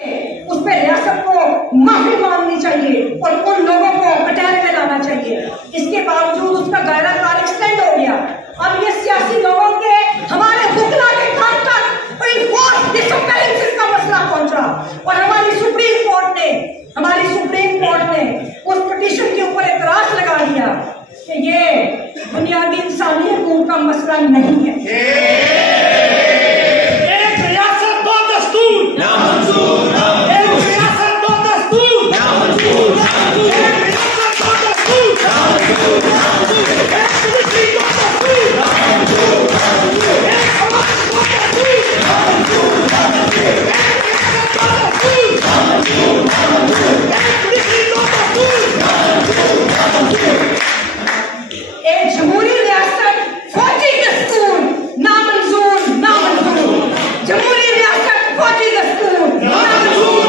उस पर रियासत को माफी मांगनी चाहिए और उन लोगों को कटहरे में लाना चाहिए। इसके बावजूद उसका दायरा कार एक्सटेंड हो गया। अब ये सियासी लोगों के हमारे हुक्ला के काम तक का मसला पहुंचा और हमारी सुप्रीम कोर्ट ने उस पिटीशन के ऊपर एतराज लगा दिया कि ये बुनियादी इंसानी हकूक का मसला नहीं है। एक रियासत दो दस्तूर नामंजूर, एक रियासत दो दस्तूर नामंजूर, एक रियासत दो दस्तूर नामंजूर, एक पुलिस दो दस्तूर नामंजूर, एक समाज दो दस्तूर नामंजूर, एक दो दस्तूर नामंजूर, एक पुलिस दो दस्तूर नामंजूर, एक जमहूरी रियासत फौजी दस्तूर नामंजूर, जमहूरी रियासत फौजी दस्तूर नामंजूर,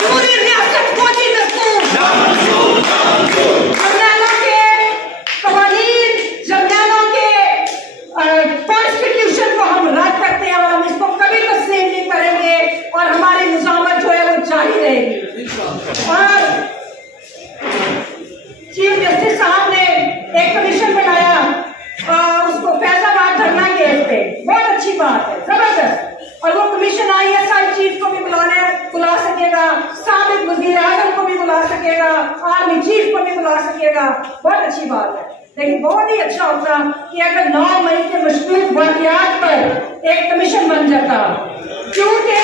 जमहूरी रियासत फौजी दस्तूर नामंजूर, जर्नैलों के कवानीन, जर्नैलों के कॉन्स्टिट्यूशन को हम रद्द करते हैं और हम इसको कभी तस्लीम नहीं करेंगे और हमारी निजामत जो है वो जारी रहेगी। और चीफ जस्टिस साहब ने एक कमीशन बनाया उसको फैजाबाद धरना केस पे, बहुत अच्छी बात है, जबरदस्त। और वो कमीशन ISI चीफ को भी बुला सकेगा, साबिक वजीर आजम को भी बुला सकेगा, आर्मी चीफ को भी बुला सकेगा, बहुत अच्छी बात है। लेकिन बहुत ही अच्छा होता कि अगर 9 मई के मशरूफ वाक़यात पर एक कमीशन बन जाता, क्योंकि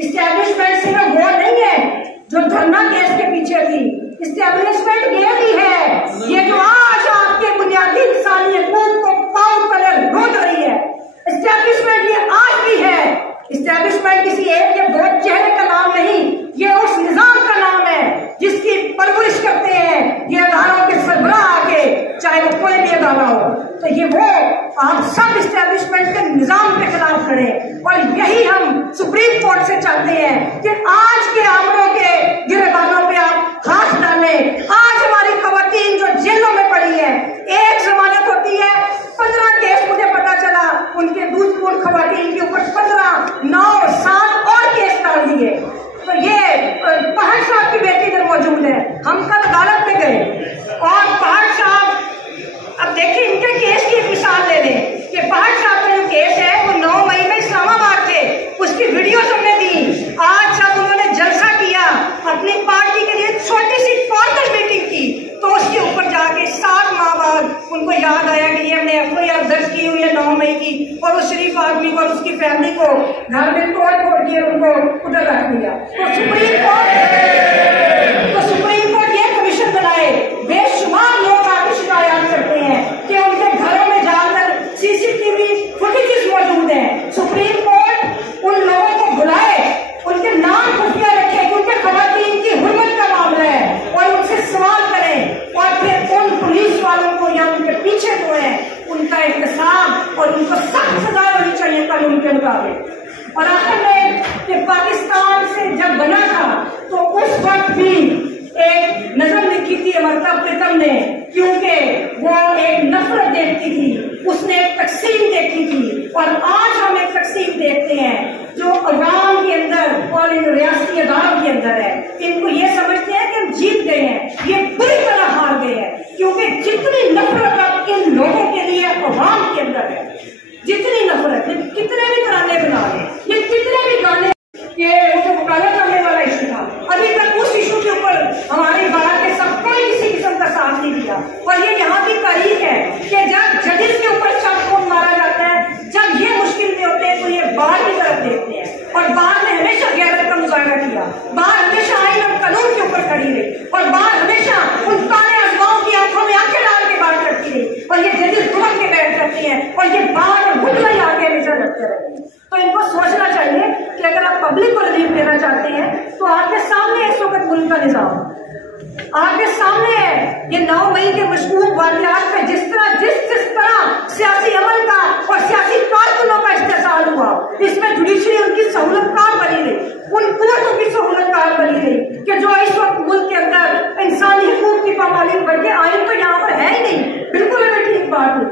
इस्टेब्लिशमेंट सिर्फ वो नहीं है जो धरना केस के पीछे थी, इस्टेब्लिशमेंट ये भी है ये जो आज आपके बुनियादी इंसानी हकूक को पाँव तले रोक रही है। इस्टेब्लिशमेंट ये आज भी है। इस्टेब्लिशमेंट किसी एक या दो चेहरे का नाम नहीं, ये उस निजाम का नाम है जिसकी परवरिश करते हैं ये अदारों के सरबराह आके, चाहे वो कोई भी अदारा हो। तो ये वो आप सब इस्टेब्लिशमेंट के निजाम के खिलाफ खड़े और यही हम सुप्रीम कोर्ट से चाहते हैं कि आज के आमरों के गिरबानों पे आप हाथ डालें। आज हमारी खवातीन जो जेलों में पड़ी है, एक जमानत होती है, 15 केस मुझे पता चला उनके दूधपूर्ण खवातीन के ऊपर 15, 9, 7 और केस डाल दिए। तो ये पहाड़ साहब की बेटी इधर मौजूद है, हम कल अदालत में गए और पहाड़ साहब, अब देखिए इनके केस की एक मिसाल ले लें कि पहाड़ साहब का जो केस है वो 9 मई में इस्लामाबाद थे, उसकी वीडियो हमने दी। आज जब उन्होंने जलसा किया अपनी पार्टी के लिए छोटी सी फॉर्मल मीटिंग की तो उसके ऊपर जाके 7 माह बाद उनको याद आया कि ये हमने FIR दर्ज की हुई है 9 मई की, और उस शरीफ आदमी को और उसकी फैमिली को घर में तोड़ फोड़ दिए, उनको उधर रख दिया। तो सुप्रीम कोर्ट ये कमीशन बनाए। बेशुमार लोग आके शिकायत करते हैं कि उनके घरों में जाकर CCTV फुटेजेस मौजूद है। सुप्रीम कोर्ट उन लोगों को बुलाए, उनके नाम खुफिया रखे क्योंकि खवातीन की हुर्मत का मामला है, और उनसे सवाल करें और फिर उन पुलिस वालों को या उनके पीछे जो है उनका इंतजाम और उनको सख्त सजा होनी चाहिए कानून के मुताबिक। और आखिर में कि पाकिस्तान से जब बना था तो उस वक्त भी एक नजर लिखी थी अमृता प्रीतम ने, क्योंकि वो एक नफरत देखती थी, उसने एक तकसीम देखी थी। और आज हम एक तकसीम देखते हैं जो अवाम के अंदर और इन रियासती अदारों के अंदर है। इनको ये समझते हैं कि हम जीत गए हैं, ये बुरी तरह हार गए हैं, क्योंकि जितनी नफरत अब इन लोगों के लिए अवाम के अंदर है, जितनी नफरत, कितने भी तराने बना रहे, ये कितने भी गाने, ये मुझे वकालत करने वाला इशू था, अभी तक उस इशू के ऊपर हमारी बाहर के सब कोई किसी किस्म का साथ नहीं दिया। और ये यहाँ की तारीख है कि जब जजेस के ऊपर शब्द मारा जाता है, जब ये मुश्किल में होते हैं तो ये बाहर की तरफ देखते हैं और बाहर में हमेशा गैरत का मुजाहरा किया, बाहर हमेशा आईन और कानून के ऊपर खड़ी रही और बाहर हमेशा उन ताने अजमाओं की आंखों में आंखें डाल के बात करती रही और ये जजेस घुमक के बैठ जाती हैं और ये बाहर और भुगला ही आगे हमेशा रखते रहते हैं। तो इनको सोचना चाहिए कि अगर आप पब्लिक को रिलीफ देना चाहते हैं तो आपके सामने इस वक्त मुल्क का निजाम आपके सामने है। ये 9 मई के मशहूर वाक़यात में जिस तरह सियासी अमल का और सियासी कारकुनों का इस्तेमाल हुआ, इसमें जुडिशरी उनकी सहूलतकार बनी रही, उन कोर्टों की सहूलतकार बनी रही कि जो इस वक्त मुल्क के अंदर इंसानी हकूक की पामाली बढ़ के आइन तो यहाँ पर है ही नहीं, बिल्कुल हमें ठीक बात हुई।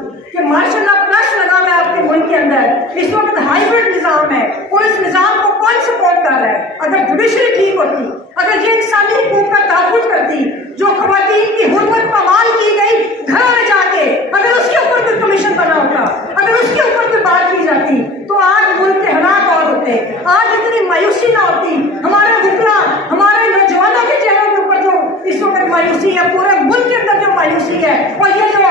मायूसी ना होती, हमारे विकलांग, हमारे नौजवानों के चेहरों के ऊपर जो इस वक्त मायूसी है, पूरे मुल्क के अंदर जो मायूसी है, और ये जो